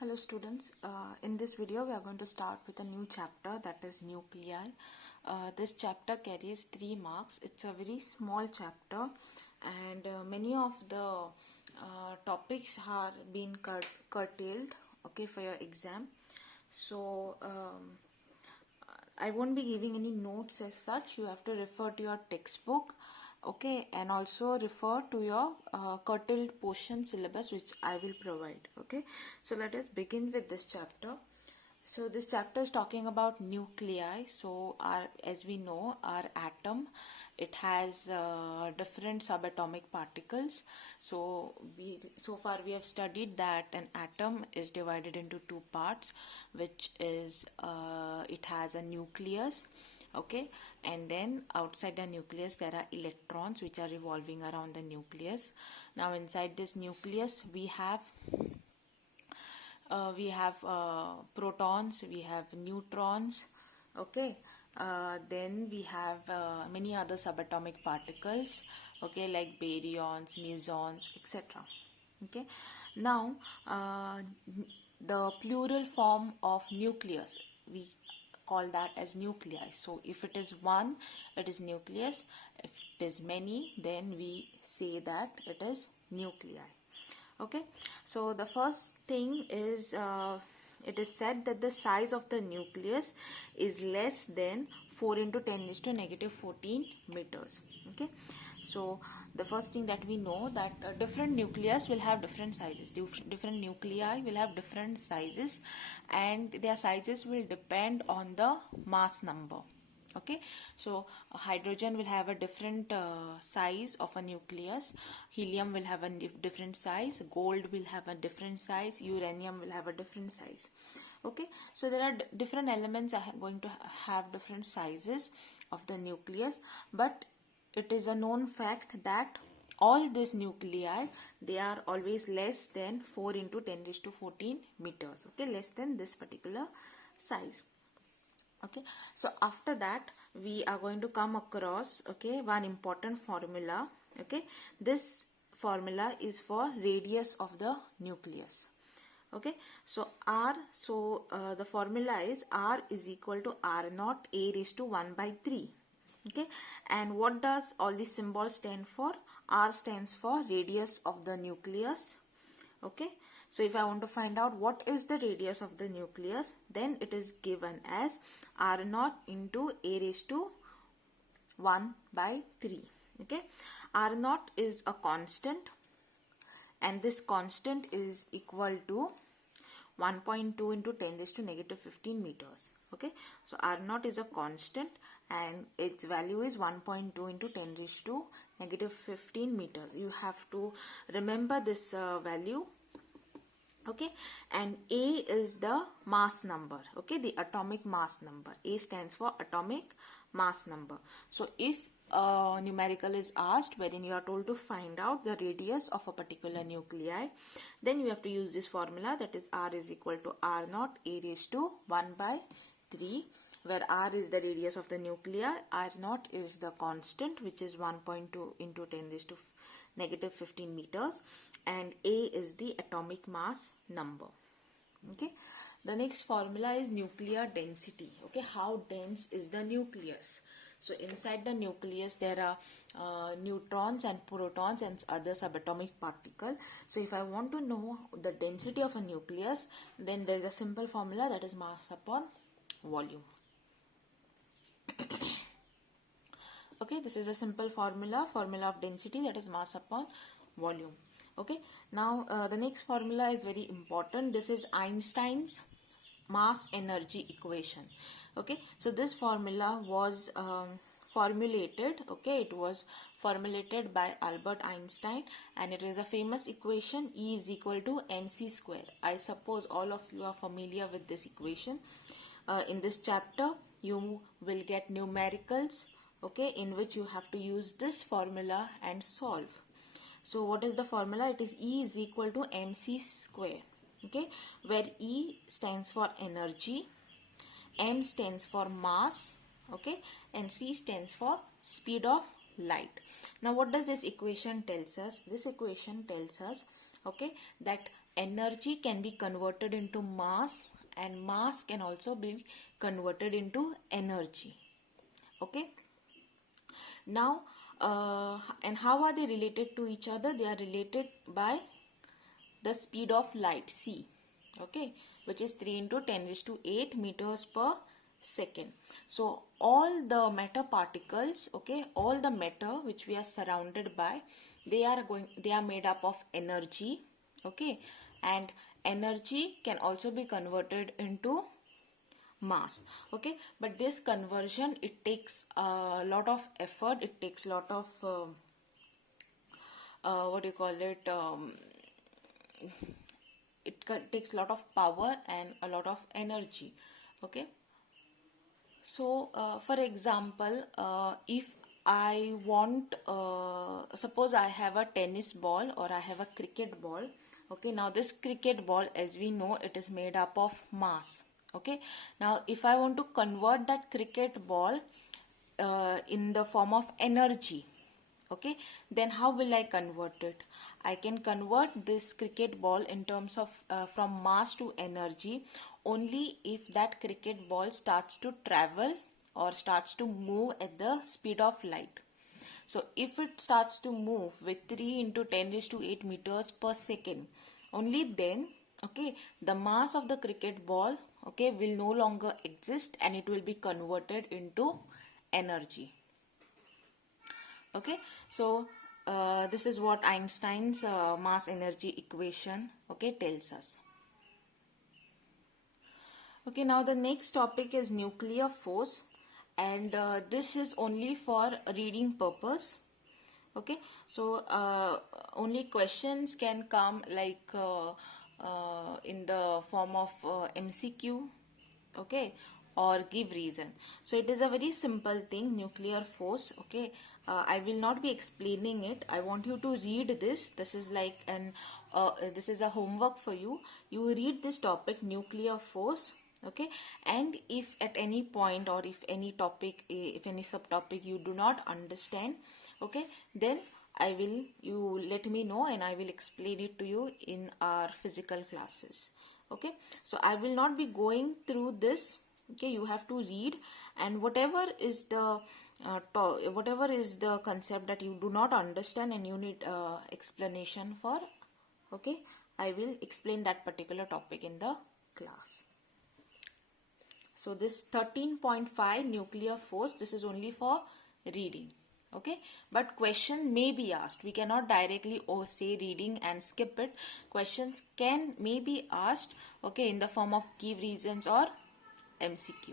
Hello students, in this video we are going to start with a new chapter, that is nuclei. This chapter carries 3 marks. It's a very small chapter and many of the topics are being curtailed, okay, for your exam. So I won't be giving any notes as such. You have to refer to your textbook, okay, and also refer to your curtailed portion syllabus which I will provide, okay. So let us begin with this chapter. So this chapter is talking about nuclei. So as we know, our atom, it has different subatomic particles. So far we have studied that an atom is divided into two parts, which is it has a nucleus, okay, and then outside the nucleus there are electrons which are revolving around the nucleus. Now inside this nucleus we have protons, we have neutrons, okay. Then we have many other subatomic particles, okay, like baryons, mesons, etc. Okay. Now the plural form of nucleus, we call that as nuclei. So if it is one, it is nucleus. If it is many, then we say that it is nuclei. Okay, so the first thing is it is said that the size of the nucleus is less than 4 into 10 raised to negative 14 meters. Okay, so the first thing that we know that different nucleus will have different sizes. Different nuclei will have different sizes, and their sizes will depend on the mass number. Okay, so hydrogen will have a different size of a nucleus, helium will have a different size, gold will have a different size, uranium will have a different size. Okay, so there are different elements are going to have different sizes of the nucleus, but it is a known fact that all these nuclei, they are always less than 4 into 10 raised to 14 meters, okay, less than this particular size. Okay, so after that we are going to come across, okay, one important formula. Okay, this formula is for radius of the nucleus. Okay, so the formula is R is equal to R naught A raised to 1 by 3. Okay, and what does all these symbols stand for? R stands for radius of the nucleus. Okay, so if I want to find out what is the radius of the nucleus, then it is given as R naught into A raised to 1 by 3. Okay, R naught is a constant, and this constant is equal to 1.2 into 10 raised to negative 15 meters. Okay, so R naught is a constant and its value is 1.2 into 10 raised to negative 15 meters. You have to remember this value. Okay, and A is the mass number, okay, the atomic mass number. A stands for atomic mass number. So if numerical is asked wherein you are told to find out the radius of a particular nuclei, then you have to use this formula, that is R is equal to R naught A raised to 1 by 3, where R is the radius of the nuclei, R naught is the constant, which is 1.2 into 10 raised to negative 15 meters, and A is the atomic mass number. Okay, the next formula is nuclear density. Okay, how dense is the nucleus? So inside the nucleus there are neutrons and protons and other subatomic particle. So if I want to know the density of a nucleus, then there is a simple formula, that is mass upon volume. Okay, this is a simple formula of density, that is mass upon volume. Okay, now the next formula is very important. This is Einstein's mass energy equation. Okay, so this formula was formulated, okay, it was formulated by Albert Einstein, and it is a famous equation, E is equal to mc square. I suppose all of you are familiar with this equation. In this chapter you will get numericals, okay, in which you have to use this formula and solve. So what is the formula? It is E is equal to mc square, okay, where E stands for energy, m stands for mass, okay, and c stands for speed of light. Now what does this equation tells us? This equation tells us, okay, that energy can be converted into mass, and mass can also be converted into energy. Okay. Now, and how are they related to each other? They are related by the speed of light, c, okay, which is 3 into 10 raised to 8 meters per second. So all the matter particles, okay, all the matter which we are surrounded by, they are made up of energy, okay, and energy can also be converted into mass, okay, but this conversion, it takes a lot of effort, it takes a lot of what do you call it, it takes a lot of power and a lot of energy. Okay, so for example, if I want, suppose I have a tennis ball or I have a cricket ball. Okay, now this cricket ball, as we know, it is made up of mass. Okay, now if I want to convert that cricket ball in the form of energy, okay, then how will I convert it? I can convert this cricket ball in terms of from mass to energy only if that cricket ball starts to travel or starts to move at the speed of light. So if it starts to move with 3 into 10 raised to 8 meters per second, only then, okay, the mass of the cricket ball, okay, will no longer exist and it will be converted into energy. Okay, so this is what Einstein's mass energy equation, okay, tells us. Okay, now the next topic is nuclear force, and this is only for reading purpose. Okay, so only questions can come like in the form of MCQ, okay, or give reason. So it is a very simple thing, nuclear force. Okay, I will not be explaining it. I want you to read this. This is like this is a homework for you. You read this topic, nuclear force. Okay, and if at any point or if any topic, if any subtopic you do not understand, okay, then you let me know and I will explain it to you in our physical classes. Okay, so I will not be going through this. Okay, you have to read, and whatever is the concept that you do not understand and you need explanation for, okay, I will explain that particular topic in the class. So this 13.5 nuclear force, this is only for reading. Okay, but question may be asked. We cannot directly say reading and skip it. Questions may be asked, okay, in the form of give reasons or MCQ.